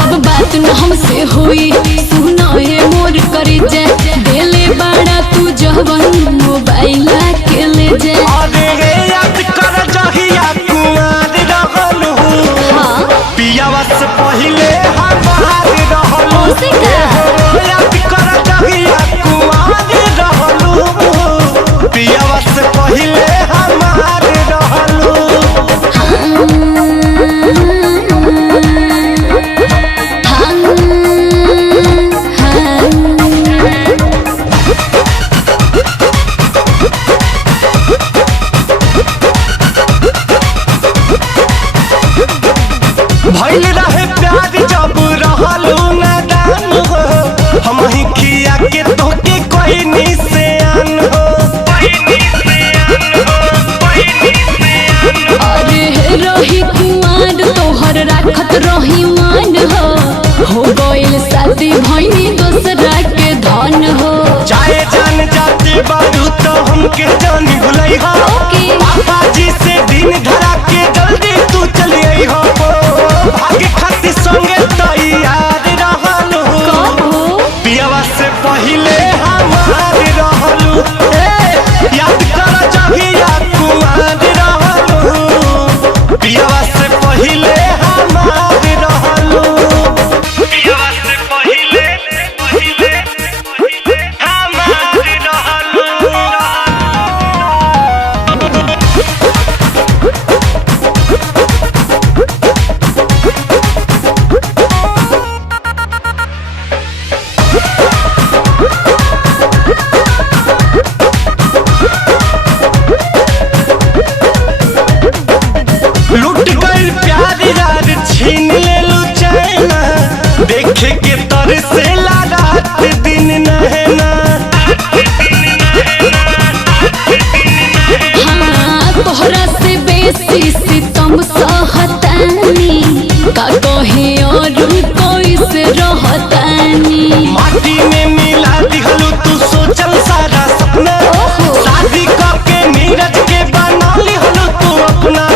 अब बात न हमसे हुई सुना है मोर करे जा देले बड़ा तू जवन मोबाइल के ले जा। अरे रे याद कर जहिया कुमार रहल हूँ। हाँ पियावा से पहिले हमार रहल हूँ। उसे का याद कर जहिया कुमार रहल हूँ। पियावा से पहिले हमार रहल हूँ। भइल रहे प्यार जब रहलू नादान हो। हम ही खिया के तोके कोई निशान हो। अरे रही कुमार तोहर राखत रही मान हो गइल शादी भइनी दोसरा के धन हो। चाहे जान जाते बारू तो हमके जानी भुलई हो। ओके। पापा जी से दिन धरा के जल्दी तू चली आई हो। भाग्य खातिर संगे तैयार रहल हो। कब हो पियावा से पहिले हमार रहलू। याद कर जहिया कुमार रहलू। पियावा से पहिले हमार रहलू। पियावा से पहिले हमार रहलू। लूट गइल प्यार यार छीन लेलू चैना। देखे के तर से रात दिन नहना। हाँ तोहरा से बेसी सितम सहतानी का कहे और कोई से रहतानी। माटी में मिला दिहलू तू सोचल सारा सपना। ओहो। शादी करके नीरज के बना लिहलू तू अपना।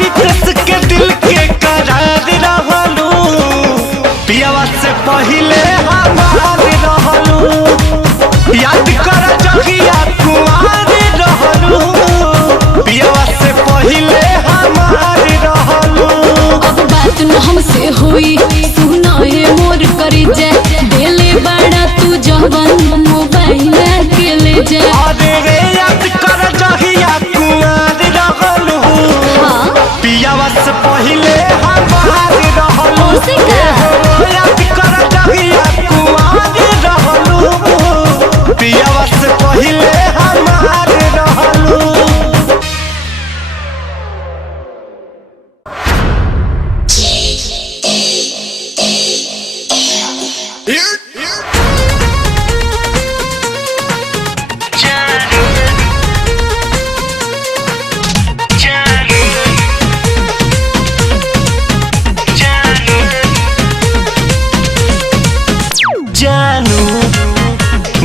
रितेश के दिल के करार रहलू। पियावा से पहिले हमार रहलू। याद कर जहिया कुमार रहलू। पियावा से पहिले हमार रहलू। अब बात न हमसे हुई सुना है मोर करे जा देले बड़ा तू जवन मोबाइल के ले जा। अरे रे याद कर जहिया कुमार रहलू। हाँ पियावा से पहिले हमार रहलू। उसे का याद कर जहिया कुमार रहलू। पियावा से पहिले हमार रहलू। जानू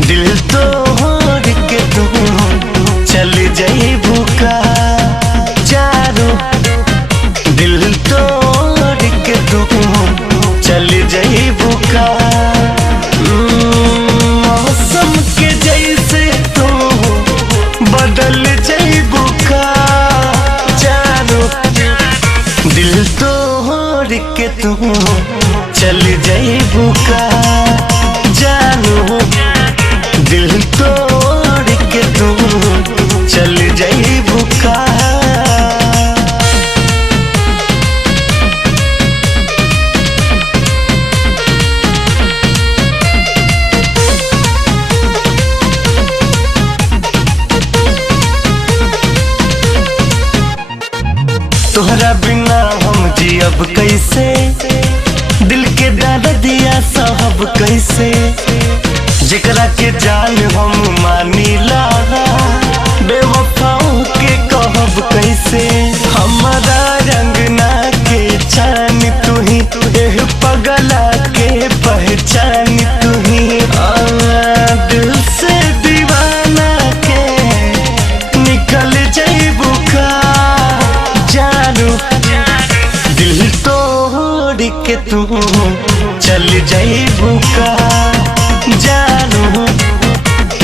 दिल तोड़ के तू चल जाइबू का। जानू दिल तोड़ के तू चल जाइबू का। मौसम के जैसे तू बदल जाइबू का। जानू दिल तोड़ के तू चल जाइबू का। जानू दिल तोड़ के तू चल जाइबू का। तोहरा बिना हम जियब कैसे। दिल के दर्दिया साहब कैसे। जेकरा के जान हम मानीला बेवफाओं के कहब कैसे। हमारा रंगना के चान तू ही एह पगला के पहचान तू ही। दिल से दीवाना के निकल जाइबू का। जानू के तू चल जाइबू का जानू,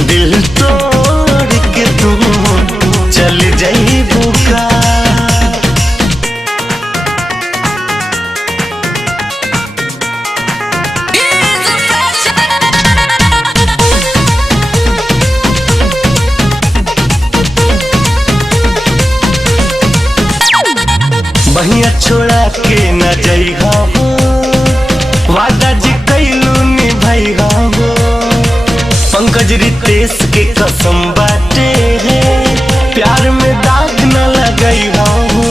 दिल तोड़ के तू चल जाइबू का। बहिया छोड़ा के न जइहा हो, वादा जी कैलू निभइहा हो। पंकज रितेश के कसम बाटे है, प्यार में दाग न लगइहा हो।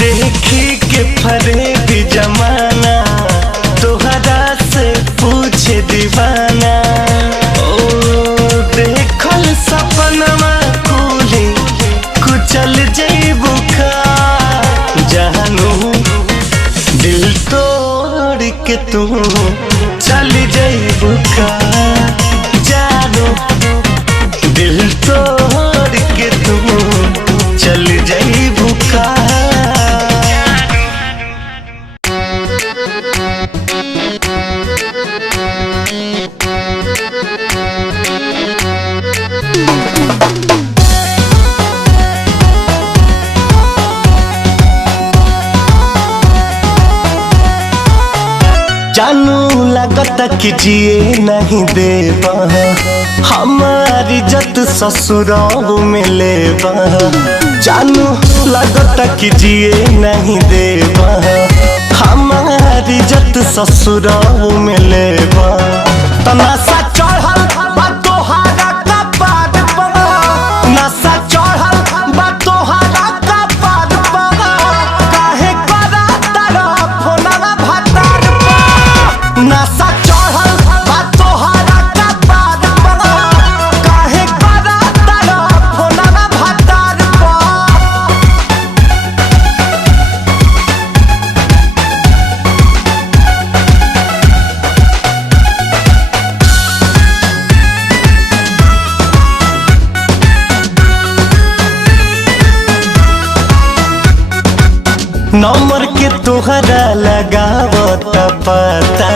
देखी के फरेब जमाना, तोहरा से पूछे दीवाना। ओ देखल सपनमा कुली कुचल जइबू का जानू, दिल तोड़ के तू चल जाइबू का जानू, दिल तोड़ के तू चल जाइबू का। जानू लगता कि जिए नहीं देबा, हमारी इज्जत ससुराल में लेबा। जानू लगता कि जिए नहीं देबा, हमारी इज्जत ससुराल में लेबा। तनासा चढ़ल बा तोहारा कपार पर, नशा चढ़ल बा तोहारा कपार पर। काहे करा तारा फोनवा भातार पर, नशा चढ़ल बा तोहारा कपार पर। काहे करा तारा फोनवा भातार पर। नंबर के तोहरा लगावत पता,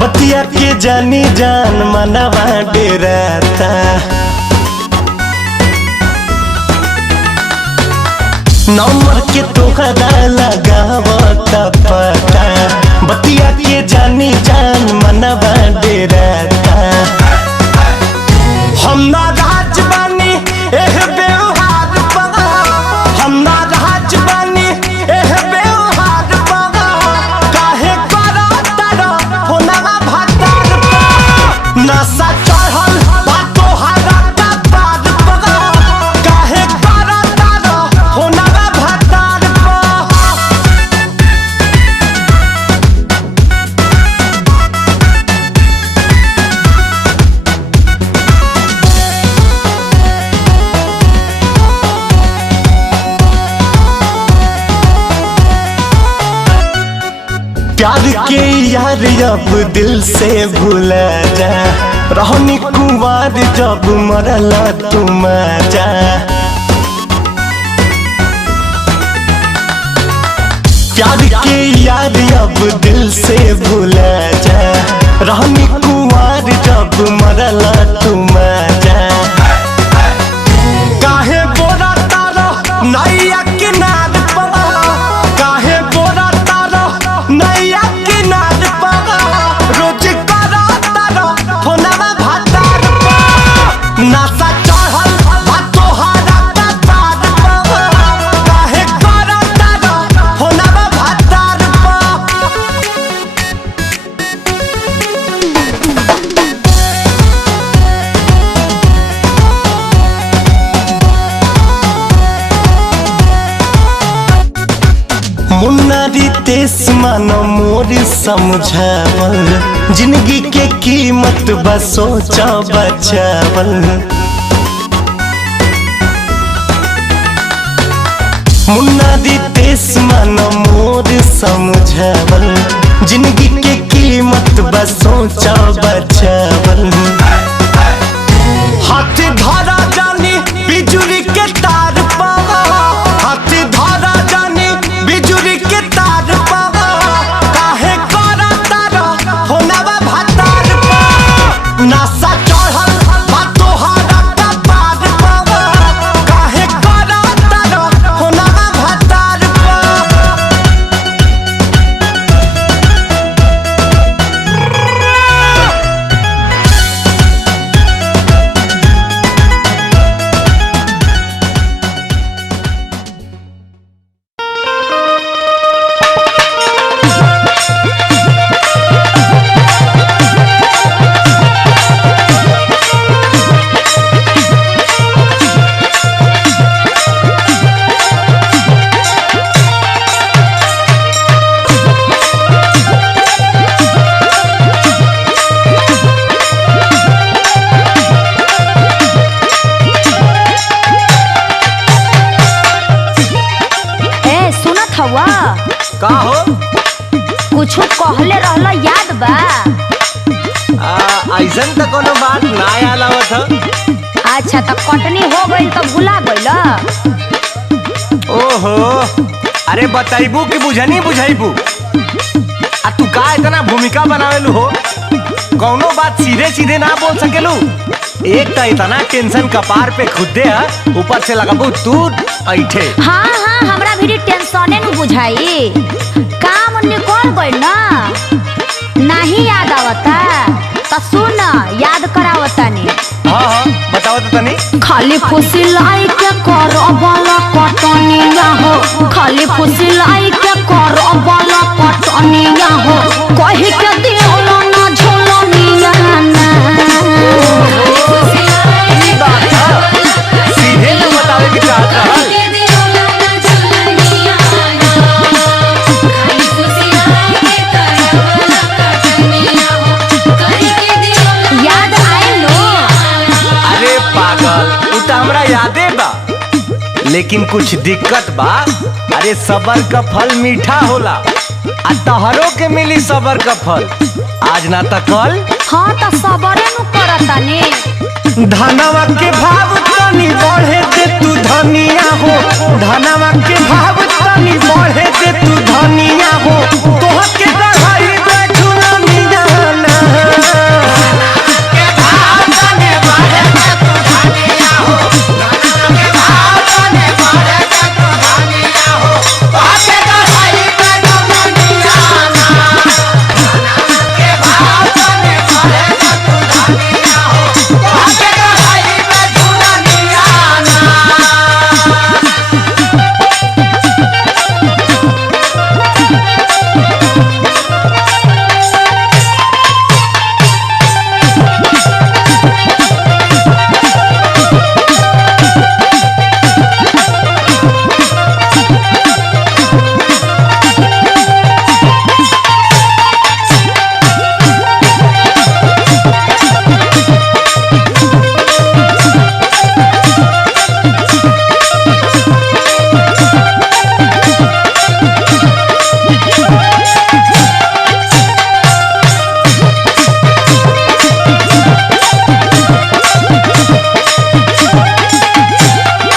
बतिया के जानी जान मनवा डेराता। नंबर के तोहरा लगावत पता, बतिया के जानी जान मनवा डेराता। हम ना राज बानी एह व्यवहार पर, हम ना राज बानी एह व्यवहार पर। काहे करा तारा फोनवा भातार पर, नशा चढ़ल बा तोहारा कपार पर। काहे करा तारा फोनवा भातार पर। प्यार के यार अब दिल से भूला जा, रहनी कुंवार जब मरला तुम जा। प्यार के यार अब दिल से भूला जा, रहनी कुंवार जब मरला तुम जा। काहे बोरा तारा नैया किनार पर, काहे बोरा तारा नैया किनार पर। रोज करा तारा फोनवा भातार पर, नशा चढ़ल बा तोहारा कपार पर। काहे करा तारा फोनवा भातार पर। मुन्ना रितेश मानो मोर समझावल, जिंदगी के कीमत बस सोचा बचावल। मुन्ना रितेश मानो मोर समझावल, जिंदगी के कीमत बस सोचा बचावल। हाथ धरा जानी बिजुली के तार पर, हाथ धरा जानी बिजुली के तार पर। काहे करा आवत हवा? का हो? कुछ कहले रहला याद बा? ऐसन तो कोनो बात ना याद आवत ह। अच्छा तो कटनी हो गई तो भुला गइल? ओहो, अरे बताइबू कि बुझनी बुझाइबू? आ तू का इतना भूमिका बनावेलू हो? कौनो बात सीधे सीधे ना बोल सकेलू? एक तो इतना टेंशन कपार पे खुदे है, ऊपर से लगाबू तू ऐठे। हाँ हाँ, हमरा भी टेंशने न बुझाई। काम निकल गइल ना, नहीं याद आवता तो सुन याद करावतानी। हाँ हाँ बताओ तो तनी। खाली फुसिलाई के करबला कटनिया हो, खाली फुसिलाई के करबला कटनिया हो, कहि के दियोला ना झोलनिया ना। सीधे तो बतावे कि चाहत रहल। याद आइल लो? अरे पागल, उ तो हमरा यादे बा, लेकिन कुछ दिक्कत बा। अरे सबर का फल मीठा होला, आ तहरो के मिली सबर का फल, आज ना त कल। हाँ तो सबरे नु करतानी। धनवा के भाव तनी बढ़े दे तू धनिया हो, धनवा के भाव तनी बढ़े दे तू धनिया हो, तोहर के बढ़ाई दे झुलनिया ना।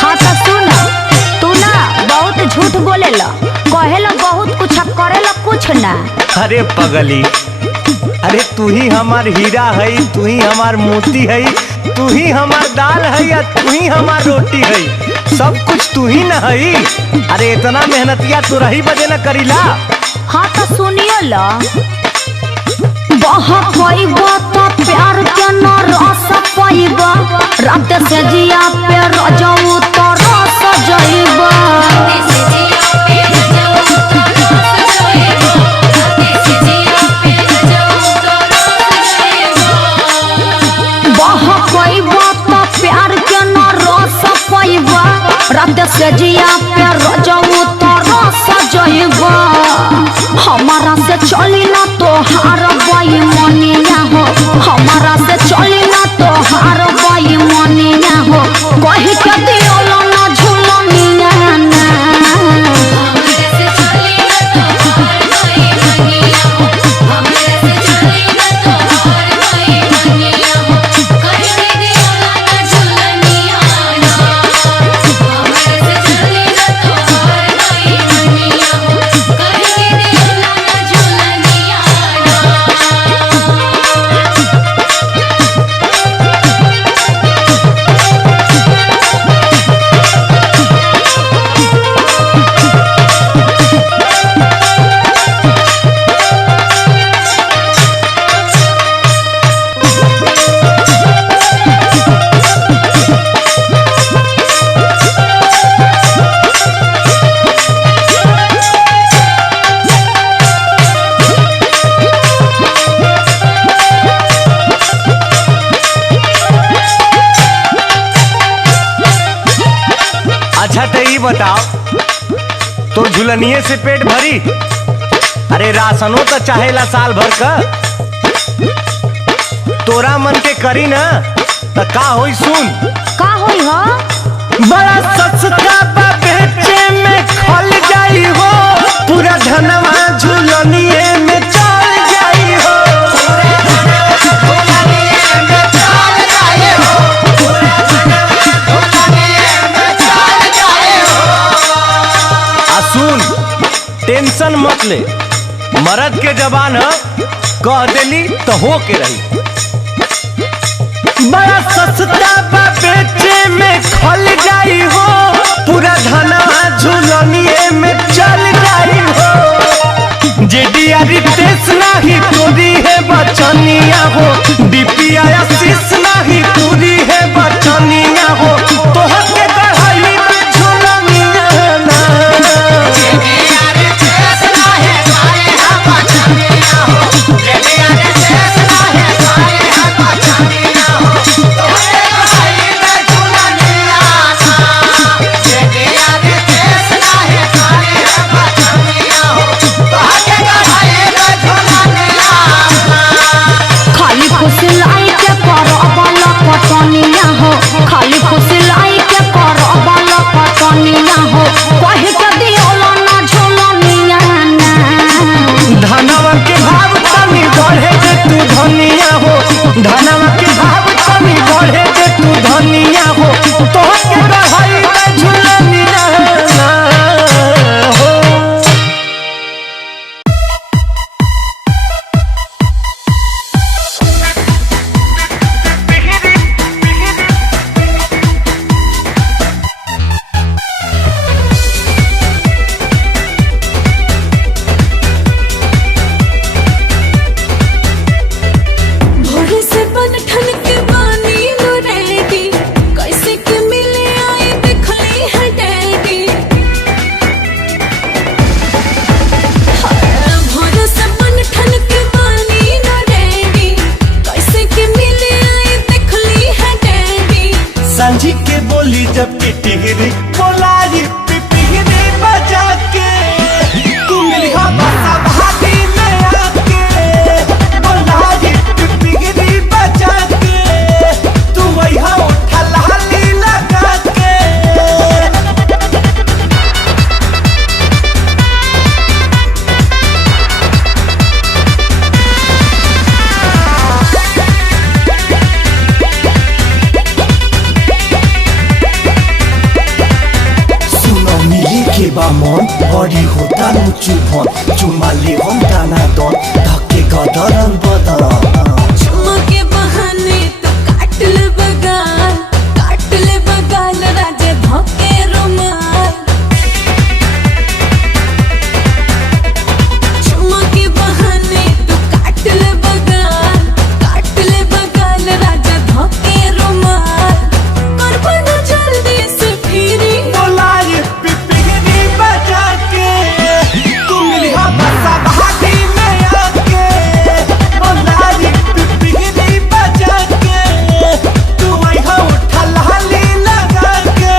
हाँ तो सुन, तू ना बहुत झूठ बोलेला, कहेला बहुत कुछ करेला कुछ ना। अरे पगली, अरे तू ही हमार हीरा है, तू ही हमार मोती है, तू ही हमार दाल है या तू ही हमार रोटी है, सब कुछ तू ही न है। अरे इतना मेहनतिया तू रही बजे न करीला। हाँ तो सुनियो ला। बहा पाइबा तो प्यार के न रस पाइबा, रात से जिया पे रजऊ तो रस जइबा। बहा पाइबा तो प्यार के न रस पाइबा, रात से जिया पे रजऊ तो रस जइबा। हमारा से चली ना तो हार बाई मनिया हो, हमारा से चली ना तो हार बाई मनिया हो, कहि के दियोला ना झुलनिया ना। अच्छा तो ये बताओ, तो झुलनिए से पेट भरी? अरे राशनो तो चाहेला साल भर का, तोरा मन के करी ना तो का होई सुन। का होई हो? बड़ा सस्ता बा बेचे में खल जाई हो, टेंशन मत ले, मर्द के जबान है, कह देली तो हो के रही। बड़ा सस्ता बा बेचे में खल जाई हो, पूरा धनवा झुलनिए में चल जाई हो। जेडिया रितेश नाही तोरी है बचनिया हो, डीपीआ आशीष नाही तोरी है बचनिया हो। तोहर के गढ़ाई में झुलनिया ना, जेडिया रितेश नाही तोरी है बचनिया हो, जेडिया रितेश नाही तोरी है बचनिया हो। तोहर के गढ़ाई में झुलनिया ना, जेडिया रितेश नाही तोरी है बचनिया हो। तोहर के गढ़ाई में झुलनिया ना। खाली फुसलाई के कर अबल पटनिया हो, खाली फुसलाई के कर अबल पटनिया हो। कहे के दियोला ना झोलनिया ना, धनवा के भाव तनी बढ़े जे तू धनिया हो, धनवा के भाव तनी बढ़े जे तू धनिया हो। तोहर के गढ़ाई में झुलनिया ना हो। भोरे से बन ठन के बानी लो रेडी, कैसे के मिले आई देखली है डैडी। भोरे से बन ठन के बानी लो रेडी, कैसे के मिले आई देखली है डैडी। सांझी के बोली जब की टिहरी बोलाई पिपीरी बजा के, तू मिली हो बसा भाती में आके। बोलाई पिपीरी बजा के, तू वही हो उठा लाली लगा के। सुनो मिली के बा मन बड़ी होता नुचु भन, चुमा ले हम दाना दन धक्के गदरन बदन। चुम्मा के बहाने तो काट ले बगाल राजे धोके रुमाल। चुम्मा के बहाने तो काट ले बगाल राजे धोके रुमाल। करबो ना जल्दी से फिरी, बोलाई पिपीरी बजा के, तू मिली हो बसा भाती में आके। बोलाई पिपीरी बजा के, तू वही हो उठा लाली लगा के।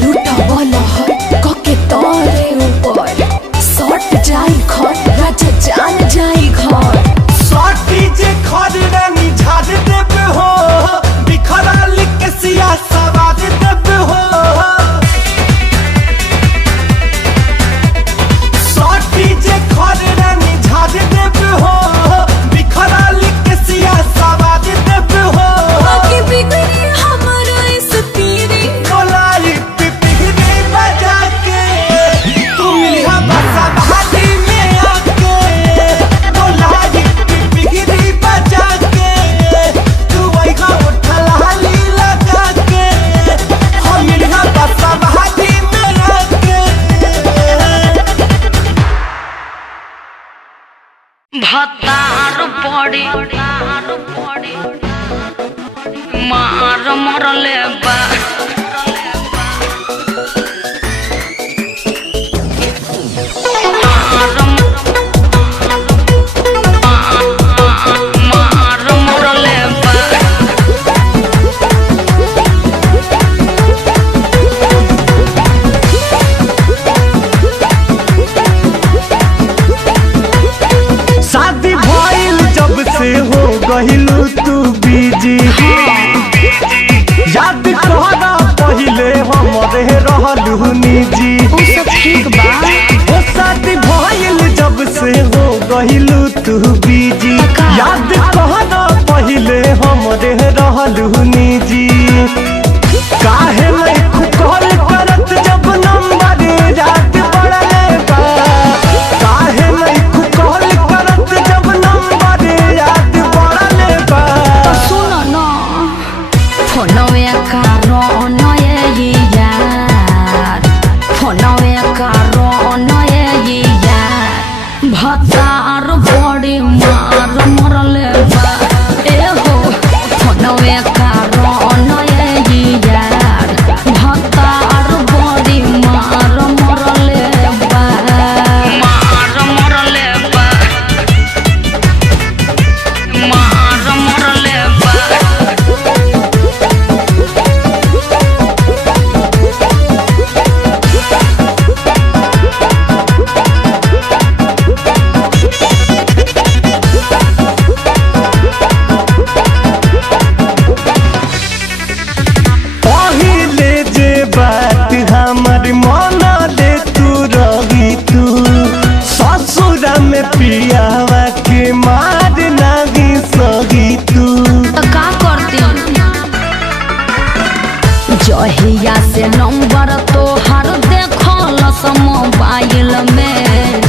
लूटा वाला है कके तारे ऊपर, सट जाई घर राजा जान जाई घर। स्वाति जे खड़ रानी झाड़ देबे हो, बिखरा लिख सिया सवार देबे हो। स्वाति जे खड़ रानी झाड़ देबे हो, बिखरा लिख सिया सवार देबे हो। आगे बिगड़ी हमारा इस तीरी, बोलाई पिपीरी बजा के, तू मिली हो बसा भाती में आके। बोलाई पिपीरी बजा के, तू वही हो उठा लाली लगा के। हम मिली हो बसा भाती में आके। भतार पड़ी मार मरले बा। मार मरले बा। शादी भइल जब से हो गहिलू तू बीजी, याद कर बा। ओ शादी भइल जब से हो गइलू तू बीजी, याद कहना पहिले हमरे रहलू निजी। काहे नहीं कॉल करत जब नंबर रात पड़ले बा, काहे नहीं कॉल करत जब नंबर रात पड़ले बा। तो सुन न फोनवे कारण ये यार, फोनवे कारण ये यार भतार बड़ी मार मरले बा। ए हो फोनवे कारण ये यार भतार बड़ी मार मरले बा, मार मरले बा, मार मरले बा। पहिले जे बात हमर मन ले तू रही तू, ससुरा में पियावा के मार नहीं सही तू। तो का करती जहिया से नंबर तो हर देखलस मोबाइल में,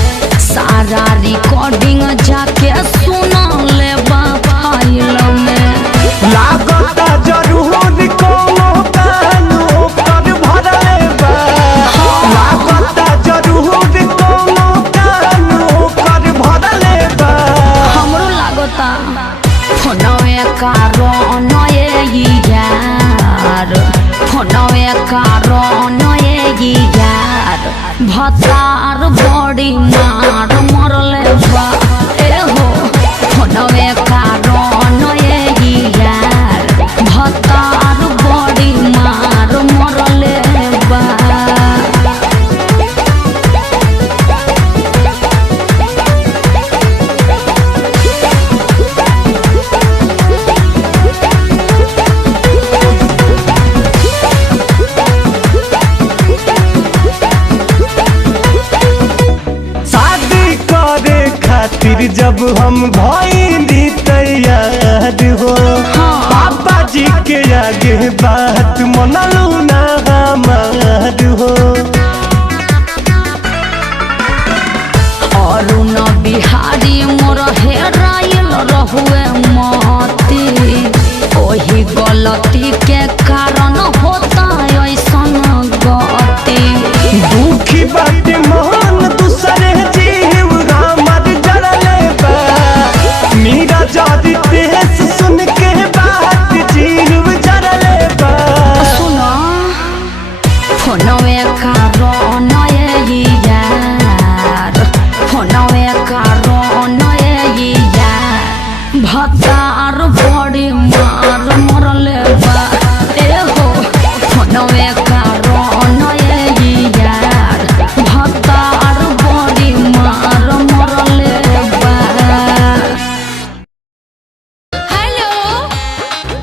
सारा रिकॉर्डिंग जाके सुन ले फाइल में। लागता जरूर कोनो कानो कर भरले बा, लागता जरूर कोनो कानो कर भरले बा। हमरो लागता फोनवे कारण ये यार, फोनवे कारण ये यार भतार बड़ी मार मरले बा। ए हो फोनवे कारण ये यार भतार बड़ी मार मरले बा। शादी करे खातिर जब हम भइली तैयार हो, पापा जी के आगे बात मनलू ना हमार हो। अरुण बिहारी मोर हेराइल रहुए मती, ओही गलती के कारण होता ऐसन गति। दुखी बात मन दूसरे जीव हमर जरले बा, मीरा जादी तेज सुन के बात जीव जरले बा। सुनो फोनवे कारण ये यार, फोनवे कारण ये यार भतार बड़ी मार मरले बा। ए हो फोनवे कारण ये यार भतार बड़ी मार मरले बा। हेलो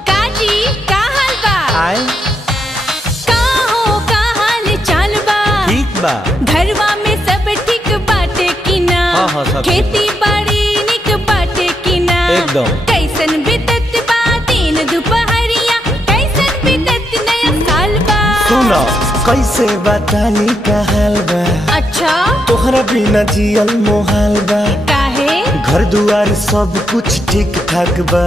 काजी का हाल बा? आए का हो का हाल चाल बा? ठीक बा। घरवा में सब ठीक बाटे कि ना? हाँ, सब ठीक खेती बाड़ी निक बाटे कि ना? एकदम। कैसन बीतत बा दिन दुपहरिया, कैसन बीतत नया साल बा? सुनो कैसे बतानी का हाल बा, अच्छा तोहरा बिना जियल मोहाल बा। काहे? घर दुआर सब कुछ ठीक ठाक बा,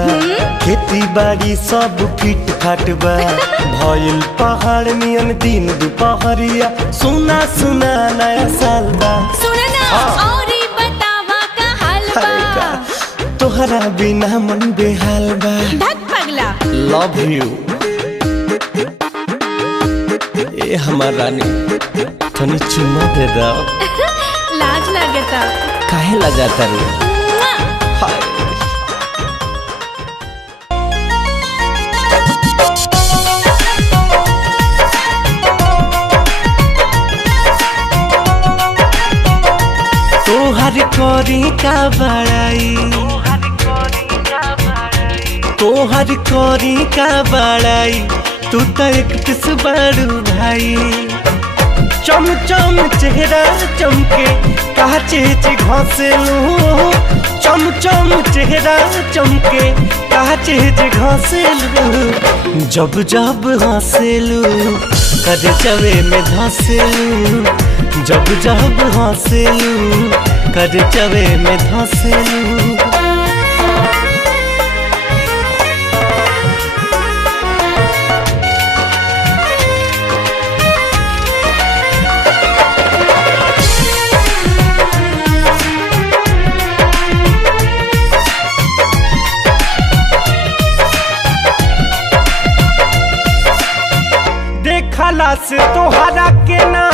खेती बाड़ी सब फिट फाट बा। भइल पहाड़ नियन दिन दुपहरिया, सुना सुना नया साल बा। सुनना हाँ। और बतावा का हाल अरे बा? का तोहरा बिना मन बेहाल बा। धक पगला। लव यू ए हमार रानी, तनी चुम्मा दे दो। लाज लगता। काहे लगाता रे? मुआ। हाय तोहर करी का बड़ाई, तोहर करी का बड़ाई, तू तो एक पिस बड़ू भाई। चम चम चेहरा चमके काचे चे घसेलू चम चम चेहरा चमके काचे चे घसेलू जब जब हंसेलू कद चवे में धसेलू जब जब हंसेलू कद चवे में धसेलू देखला से तोहरा के ना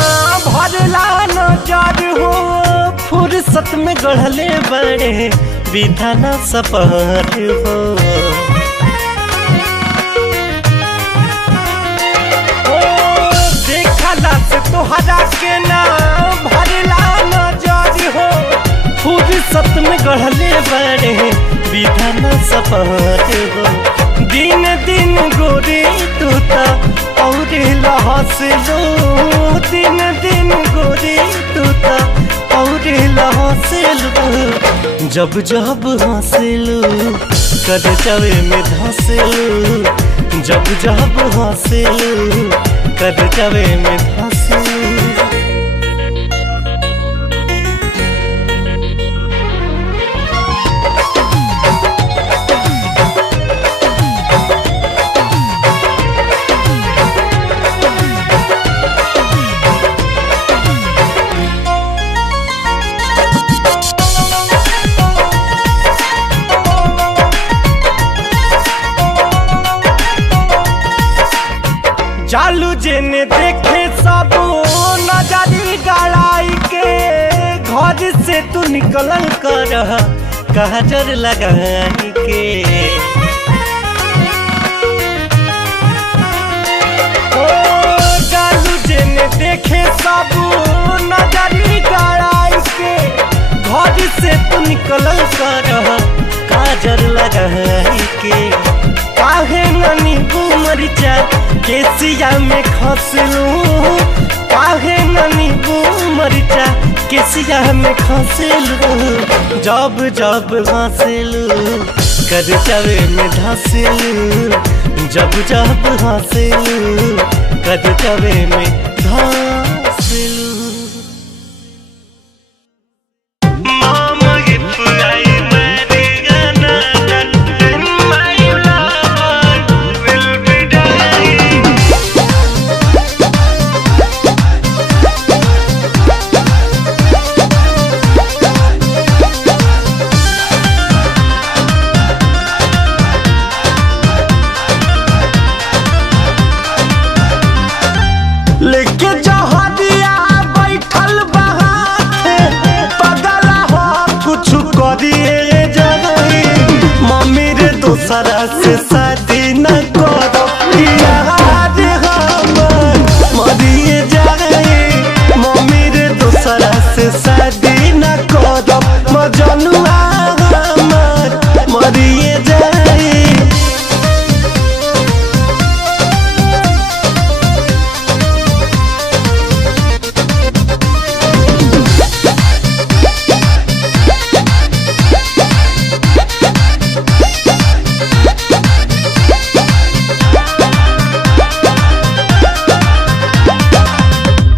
भरला नजर हो फुर्सत में गढ़ले बड़े विधाना सपहर हो देखला से तोहरा के ना भरला नजर हो फुर्सत में गढ़ले बड़े विधाना सपहर हो दिन दिन गोरी तूता और हंसलू दिन दिन गोरी तूता और हंसलू जब जब हंसलू कद चवे में धंसलू जब जब हंसलू कद चवे में धंसलू चालू जेने देखे सब नजरी गड़ाई के घर से तू निकल कर काजर लगाई के चालू जेने देखे सब नजरी गड़ाई के घर से तू निकल कर काजर लगाई के काहे ननी मरिचा केसिया में खसलू काहे ननी मरिचा केसिया में खसलू जब जब हंसलू कर चवे में धंसलू जब जब हंसलू कर चवे में धंसलू लेके जहरिया बैठल बहाते पगला हो कुछ करिए जगही मम्मी रे दोसरा से शादी न करो यार हमर मरिए जाए मम्मी रे दोसरा से शादी न करो मजनुआ हमर मरिए जाए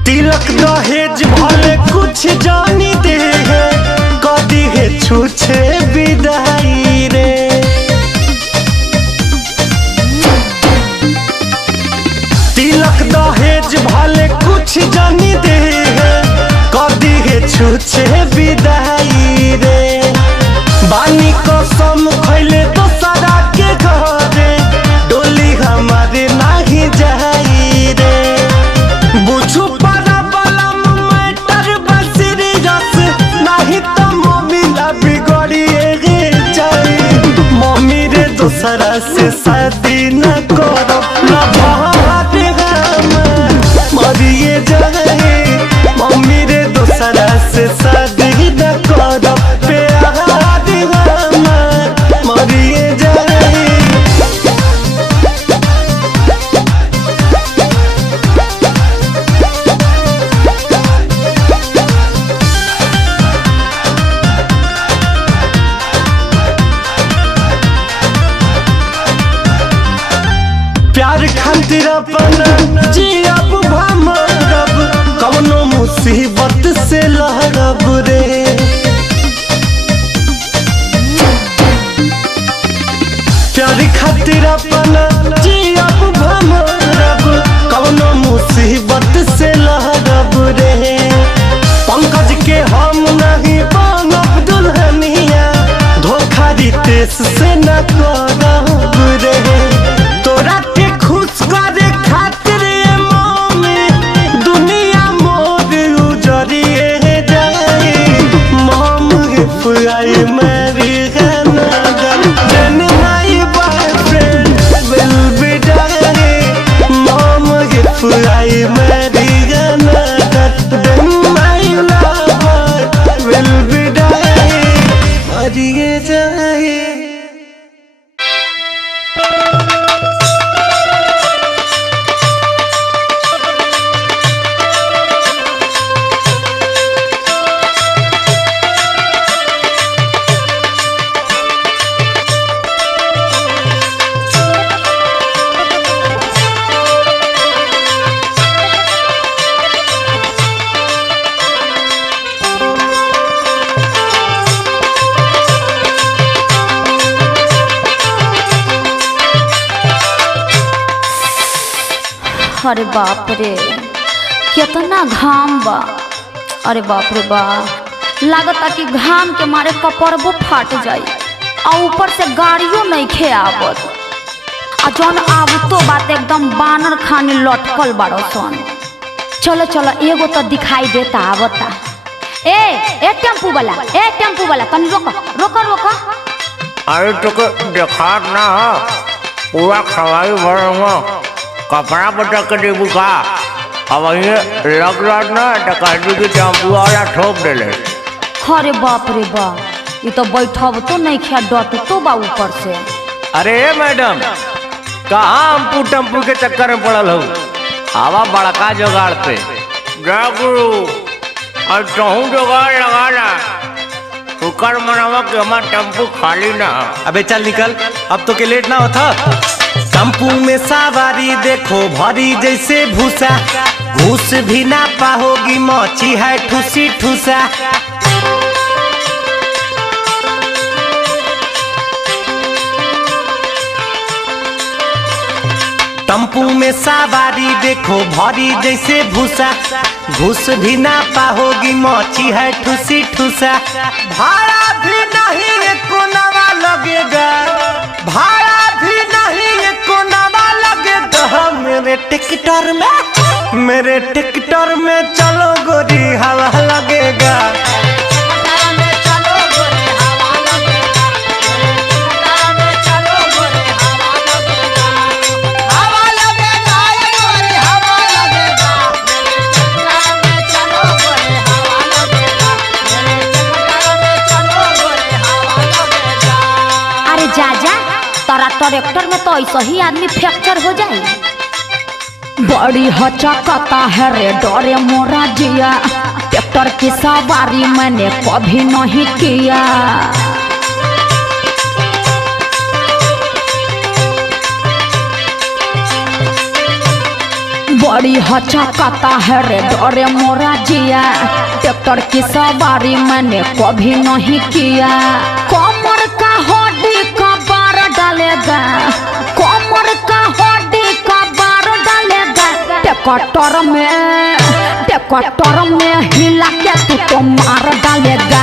दहेज भले कुछ जानी दे है कदी है छूछे विदाई रे तिलक दहेज भले कुछ जानी दे है कदी है छूछे विदाई रे बानी कसम खैले तो सदा के घरे डोली हमारे नहीं जाई रे बुझू दोसरा से शादी न करो न भाटे हमर मरिए जाए मम्मी रे दोसरा से शादी न करो प्यार हमर मरिए जाए अपन जियब भमरब कवनो मुसीबत से लहरब रे। प्यार खातिर अपन जियब भमरब कवनो मुसीबत से लहरब रे। पंकज के हम नहीं बनब दुल्हनिया धोखा रितेश से न करब रे। तोरा के खुश करे खातिर मम्मी दुनिया मोर उजरिए जाए। मम if I marry another then my boyfriend will be dying. Mom if I marry another then my lover will be dying. मरिए जाए। अरे बाप रे कितना घाम बा। अरे बाप रे बाप लागता कि घाम के मारे कपड़बो फाट जाई और ऊपर से गाड़ियों नहीं खे आवत आ जौन आवतो बात एकदम बानर खाने लटकल बाड़ो सन। चलो चलो एगो तो दिखाई देता आवता। ए टेम्पू वाला तनी रोको रोको रोको। अरे तो देखा ना पूरा खवाई भर कपड़ा बचा के देबू का अब लग रहा ना टकाटी की टेम्पू वाला ठोक देले। अरे बाप रे बाप ये तो बैठब तो नहीं खा डट तो बा ऊपर से। अरे मैडम कहाँ हम टेम्पू के चक्कर में पड़ल हो आवा बड़का जुगाड़ पे जा गुरु और तहू जुगाड़ लगाना शुक्र मनावा कि हमारा टेम्पू खाली ना। अबे चल निकल अब तो के लेट ना होता। टेम्पू में सवारी देखो भरी जैसे भूसा घूस भी ना पाओगी मची है ठुसी ठुसा। टेम्पू में सवारी देखो भरी जैसे भूसा घूस भी ना पाओगी मची है ठुसी ठुसा। भाड़ा भी नहीं एक नवा लगेगा भाड़ा भी नहीं एक नवा लगेगा। मेरे टिकटर में चलो गोरी हवा लगेगा। तारा ट्रैक्टर में तो ऐसा ही आदमी फ्रैक्चर हो जाए। बड़ी हचकता है रे डरे मोरा जिया ट्रैक्टर की सवारी मैंने कभी नहीं किया। बड़ी हचकता है रे डरे मोरा जिया ट्रैक्टर की सवारी मैंने कभी नहीं किया। कमर का हड्डी का बार डालेगा कमर का हड्डी का बार डालेगा। ट्रैक्टर में हिला के तू तो मार डालेगा।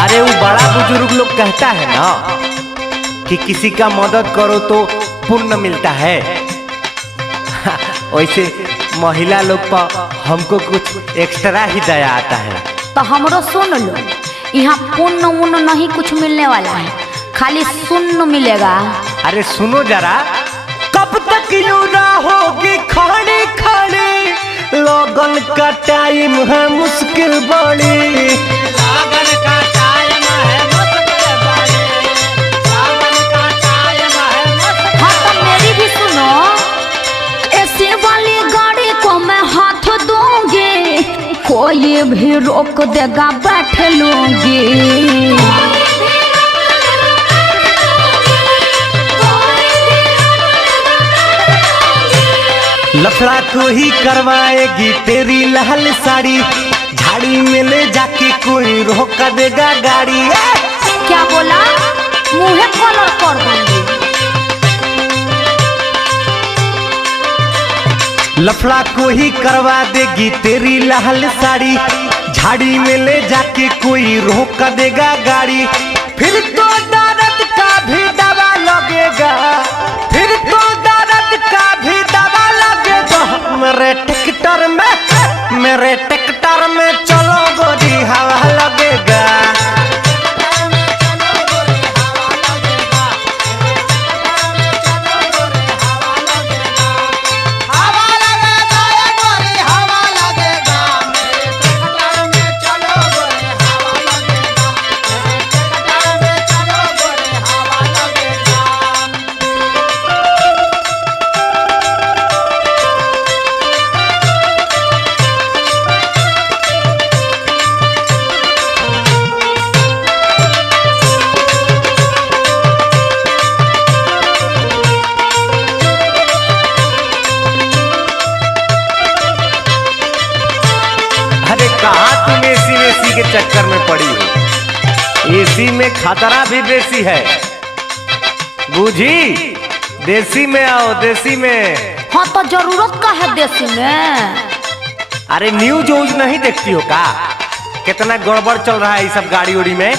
अरे वो बड़ा बुजुर्ग लोग कहता है ना कि किसी का मदद करो तो पुण्य मिलता है। वैसे महिला लोग पर हमको कुछ एक्स्ट्रा ही दया आता है। तो हमरो सुन लो, यहाँ पुण्य उन्न नहीं कुछ मिलने वाला है, खाली सुन्न मिलेगा। अरे सुनो जरा, कब तक यूं रहोगी खड़ी खड़ी, लोगन का टाइम है मुश्किल बड़ी। लगन का टाइम है मुश्किल बड़ी, लगन का टाइम है मुश्किल। हाँ तो मेरी भी सुनो, ऐसे वाली गाड़ी को मैं हाथ दूंगी, कोई भी रोक देगा बैठ लूंगी। लफड़ा को ही करवाएगी तेरी लाल साड़ी, झाड़ी में ले जाके कोई रोका देगा गाड़ी। क्या बोला? मुँहे कलर कर दूंगी। लफड़ा को ही करवा देगी तेरी लाल साड़ी, झाड़ी में ले जाके कोई रोका देगा गाड़ी। फिर तो दर्द का भी दवा लगेगा, फिर तो दर्द का भी दवा लगेगा। मेरे ट्रैक्टर में चलो गोरी हवा लगेगा। एसी के चक्कर में पड़ी हो। एसी में खतरा भी बेसी है, बूझी? देसी में आओ, देसी में। हाँ तो जरूरत का है देसी में। अरे न्यूज व्यूज नहीं देखती हो का? कितना गड़बड़ चल रहा है ये सब गाड़ी उड़ी में,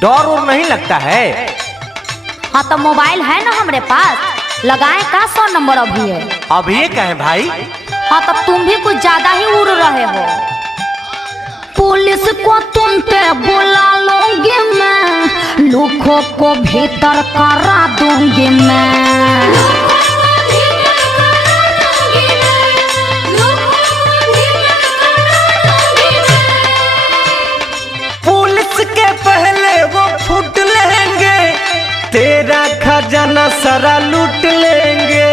डर और नहीं लगता है? हाँ तो मोबाइल है ना हमारे पास, लगाए का 100 नंबर अभी है। अभी ये कहे भाई? हाँ तो तुम भी कुछ ज्यादा ही उड़ रहे हो। पुलिस को तुम पे बुला लूंगी मैं, लूखों को भीतर करा दूंगी मैं। पुलिस के पहले वो फूट लेंगे, तेरा खजाना सारा लूट लेंगे।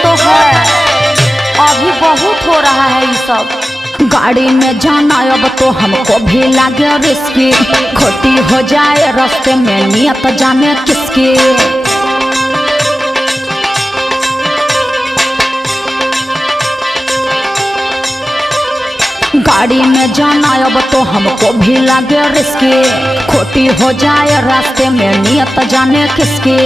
तो है अभी बहुत हो रहा है ये सब। गाड़ी में जाना अब तो हमको भी लगे रिस्की, खोटी हो जाए रास्ते में नियत जाने किसकी। गाड़ी में जाना अब तो हमको भी लगे रिस्की, खोटी हो जाए रास्ते में नियत जाने किसकी।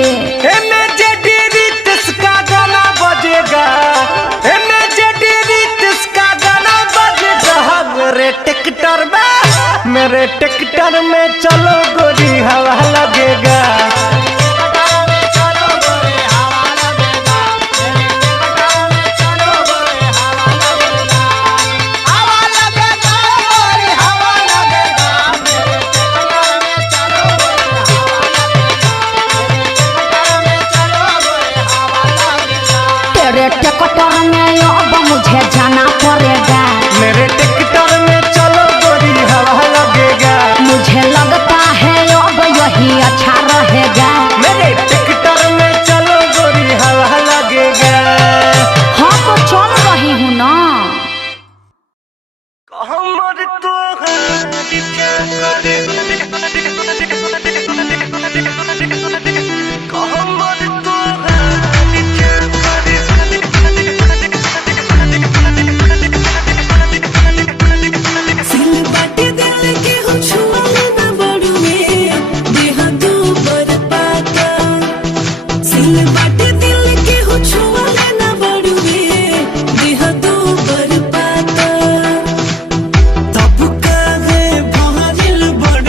मेरे ट्रैक्टर में चलो गोरी हवा लगेगा। तेरे ट्रैक्टर में अब मुझे जाना पड़ेगा। मेरे ट्रैक्टर में चलो गोरी हवा लगेगा। मुझे लगता है अब यही अच्छा रहेगा। मेरे ट्रैक्टर में चलो गोरी हवा लगेगा। हाँ तो चल रही हूँ ना। तब काहे भरिल बड़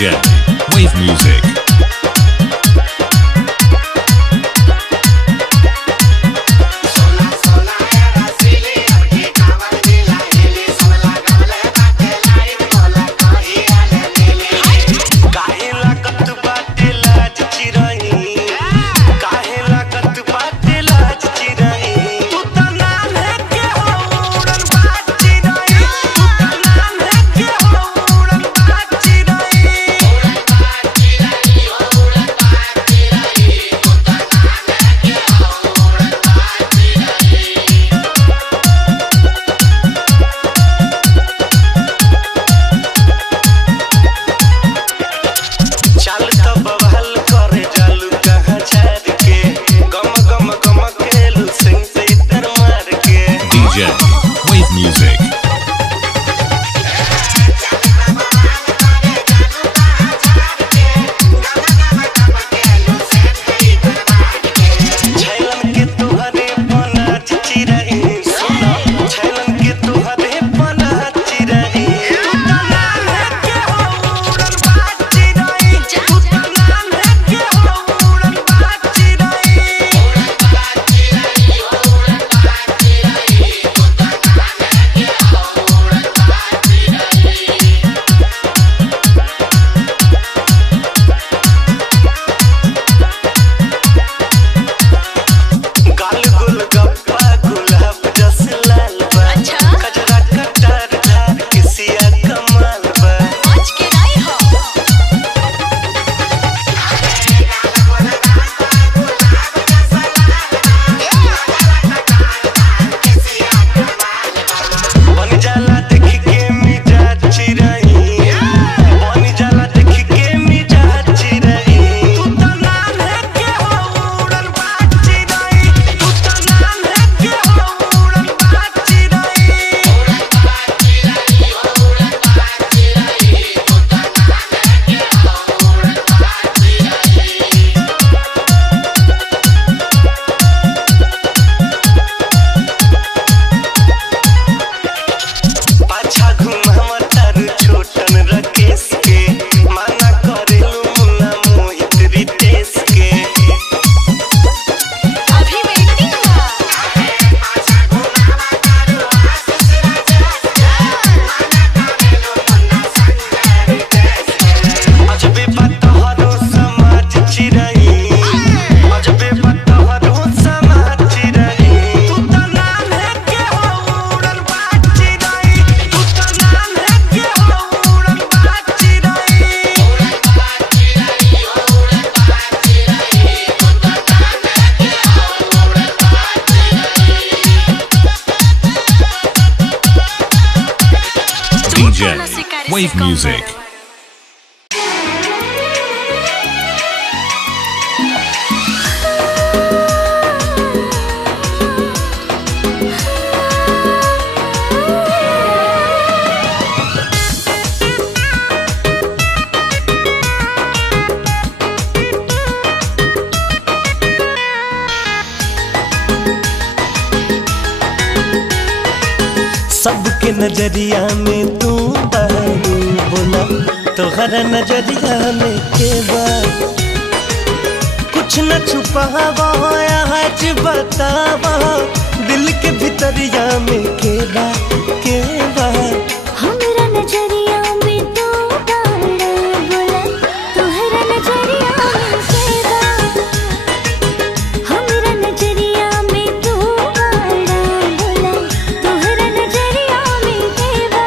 DJ Wave Music. Wave Music. DJ Wave Music. सबके नजरिया में तू बहरू बोला तोहरा नजरिया में के बा कुछ न छुपावा आज बतावा दिल के भीतरिया में के बा हमरा नजरिया में तू बहरू बोला तोहरा नजरिया में के बा हमरा नजरिया में तू बहरू बोला तोहरा नजरिया में के बा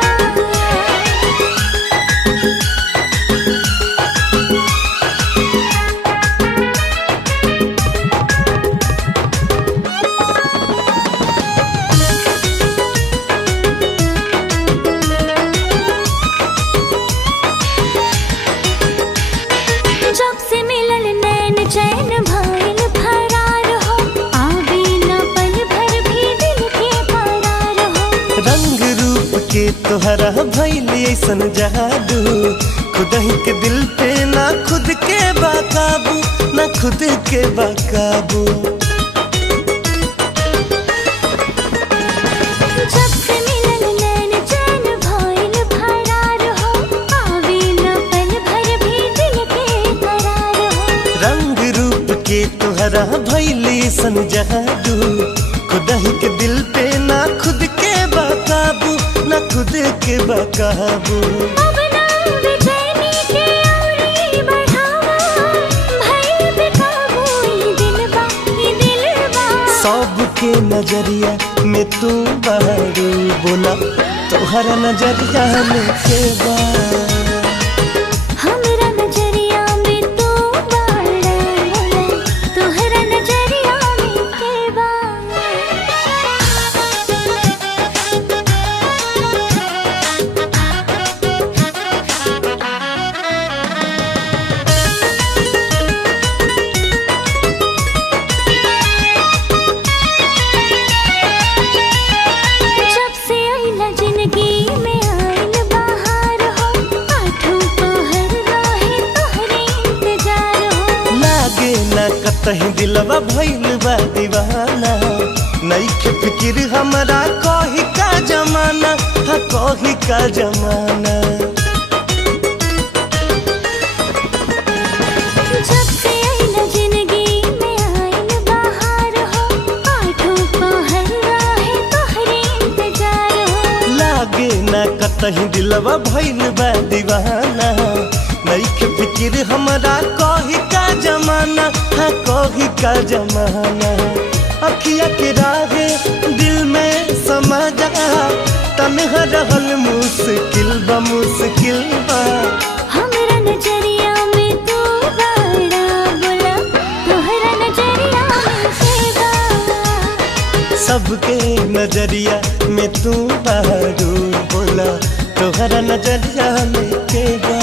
जब से मिलल नैन चैन भइल फरार हो आवे न पल भर भी दिल के करार हो रंग रूप के तोहरा भइल ऐसन जादू खुद ही के दिल पे ना खुद के बाकाबू ना खुद के बाकाबू जब से मिलल नैन चैन भइल फरार हो आवे न पल भर भी ना भैली सन जादू खुदा ही के दिल पे ना खुद के बाकाबू ना खुद के बाकाबू अब ना बेचैनी के औरी बढ़ावा भई बेकाबू ये दिलबा सबके नजरिया में तू बारू बोला तोहरा नजरिया में के बा हमरा नजरिया में तू बाड़ा तोहरा नजरिया में के बा जब से आइला जिंदगी में आइल बहार हो आठों पहर रहे तोहरे इंतजार हो लागे ना कतही दिलवा भइल बा दीवाना नइखे फिकिर हमरा कही का जमाना हाँ कही का जमाना जब से आइला जिंदगी में आइल बहार हो आठों पहर रहे तोहरे इंतजार हो लागे ना कतही दिलवा भइल बा दीवाना नइखे फिकिर हमरा कही का जमाना हाँ कही का जमाना अखिया के राहे दिल में समा जा तन्हा रहल मुश्किल बा हमरा नजरिया में तू बाड़ा बोला तोहरा नजरिया में के बा सबके नजरिया में तू बारू बोला तोहरा नजरिया में के बा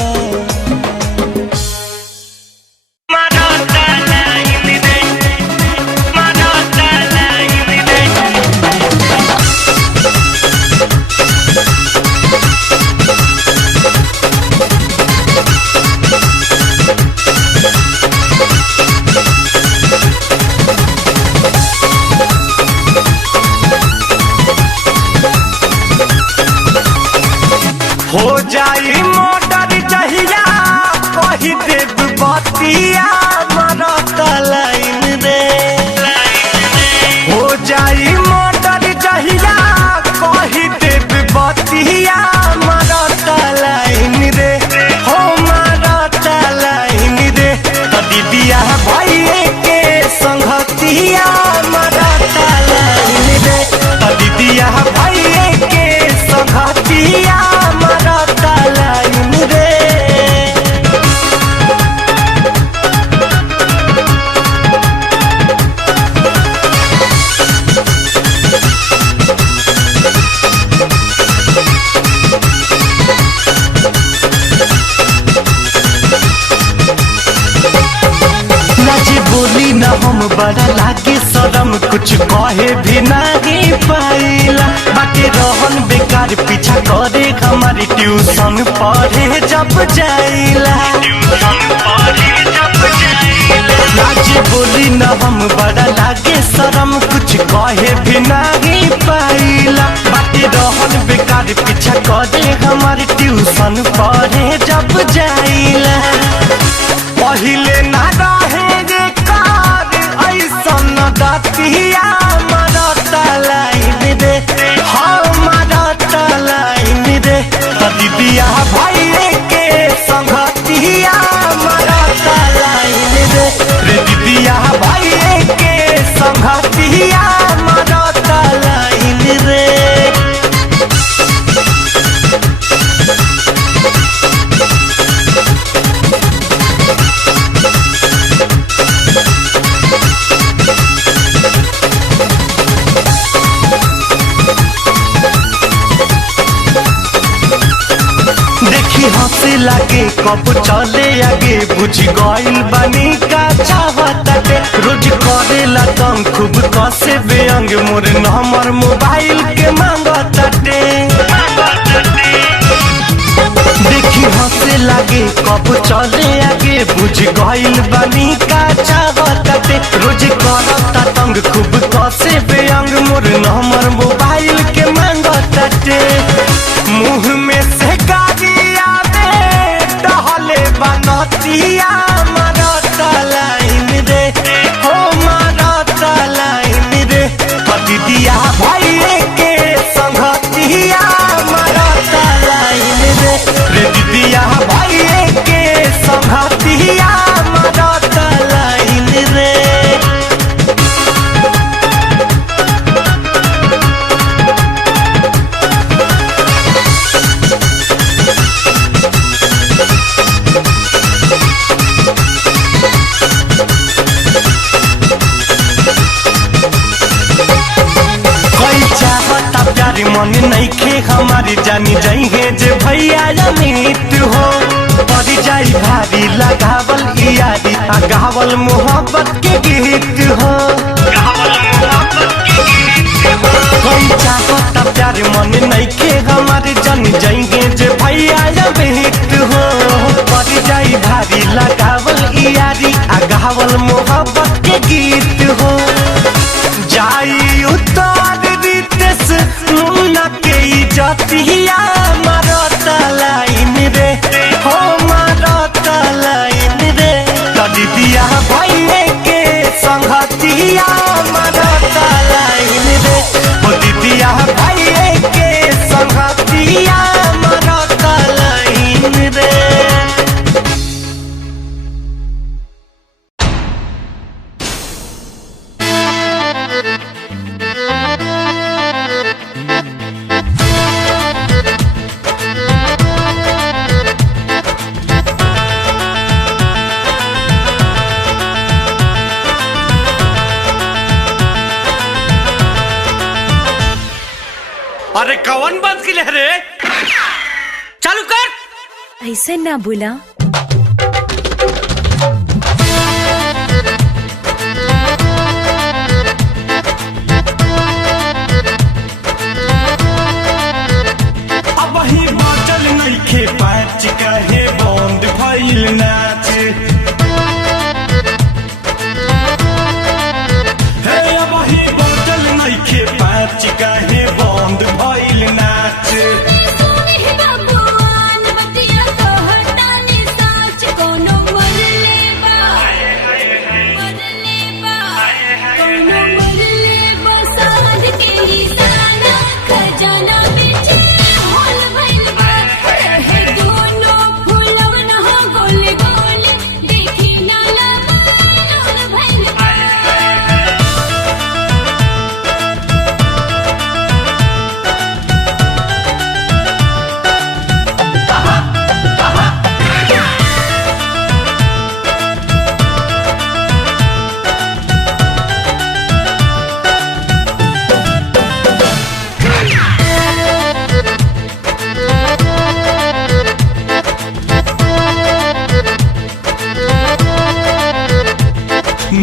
हो जाई मोटर जहिया कही देव बतिया मरत लाइन रे हो जाई मोटर जहिया कही देव बतिया मरत लाइन रे हो मरत लाइन रे दीदिया भइए के संगतिया मरत लाइन रे दीदिया भइए के संगतिया मरत लाइन रे नाची बोली न हम बड़ा लागे शरम कुछ कहे भी नहीं पाइला बाकी रहन बेकार पीछा करे हमारी ट्यूशन पढ़े जब जाइला नाची बोली न हम बड़ा लागे शरम कुछ कहे भी नहीं पाइला बाकी रहन बेकार पीछा करे हमारी ट्यूशन पढ़े जब जाइला पहिले ना रहे रे कार ऐसन दतिया मरत लाइन रे मरत लाइन रे दीदिया भइए के संगतिया मरत लाइन रे दीदिया भइए के संगतिया मरत लाइन रे देखी हंसे लागे कब चले आगे बुझ गइल बानी का चाहताटे रोज करेला तंग खूब कसे बेअंग मोर नंबर मोबाइल के मांगताटे देखी हंसे लागे कब चले आगे बुझ गइल बानी का चाहताटे रोज करता तंग खूब कसे बेअंग मोर नंबर मोबाइल के मांगताटे मुंह में से गाड़ी आवे टहले बनतिया मरत लाइन रे हो जे भैया अमित हो पड़ जाई भारी लगावल यारी आ गावल मोहब्बत के गीत हो कोई चाहता प्यार मन नहीं के हमारे जन जाएंगे जे भैया अमित हो पड़ जाई भारी लगावल यारी आ गावल मोहब्बत के गीत हो जाई उतार रितेश मुन्ना के इज्जतिया मारता लाइन रे हो मारता लाइन रे दीदिया भैया के संगतिया मारता लाइन रे हो दीदिया भैया के संगतिया मारता लाइन रे। अरे कौन बंद किले रे चालू कर ऐसे ना बोला। अब ही बाटल नइखे पाँच कहे बंद भइल नाच हे अब ही बाटल नइखे पाँच कहे बंद भइल नाच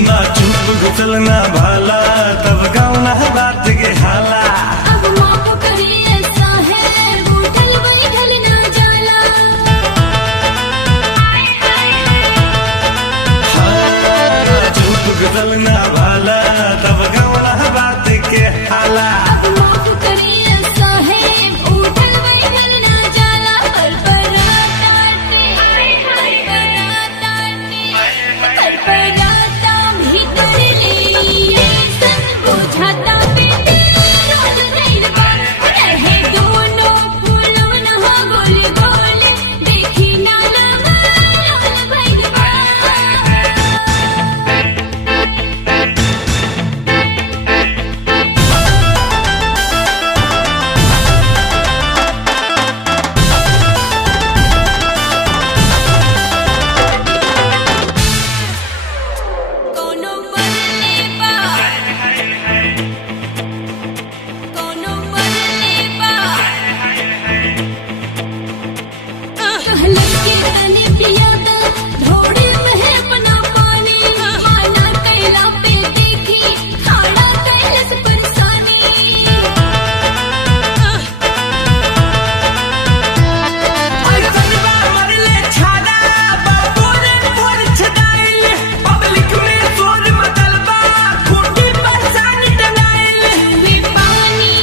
ना चुप घुसल ना भाला तब गाँव ना बात के हाला अब माफ करिए ऐसा है उठल बैठल ना जाला ना चुप घुसल ना भाला तब गाँव ना बात के हाला अब माफ करिए ऐसा है उठल बैठल ना जाला परपराता भीतर ले सन बुझाता बेटे रोज नहीं रहे दोनों फूलों ना गोले गोले देखी ना लगा भइल बा कोनो मरले बा कोनो मरले बा कहले के तने पिया द ढोड़ी में है अपना पानी माना कैला पे देखी खाड़ा कैलस परेशानी में पानी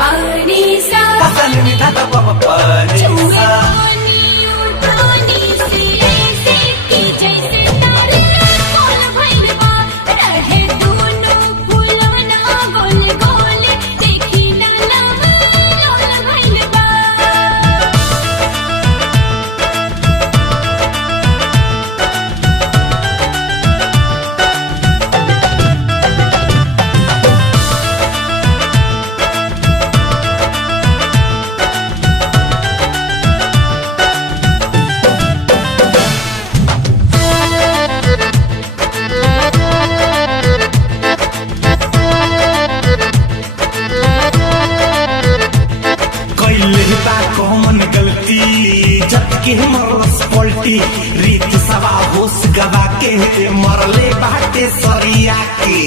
पानी सा पता नहीं था तो पापा छुए पानी उठानी के मरस पलटी रीत सवा होश गवा के मरले बाटे सरिया के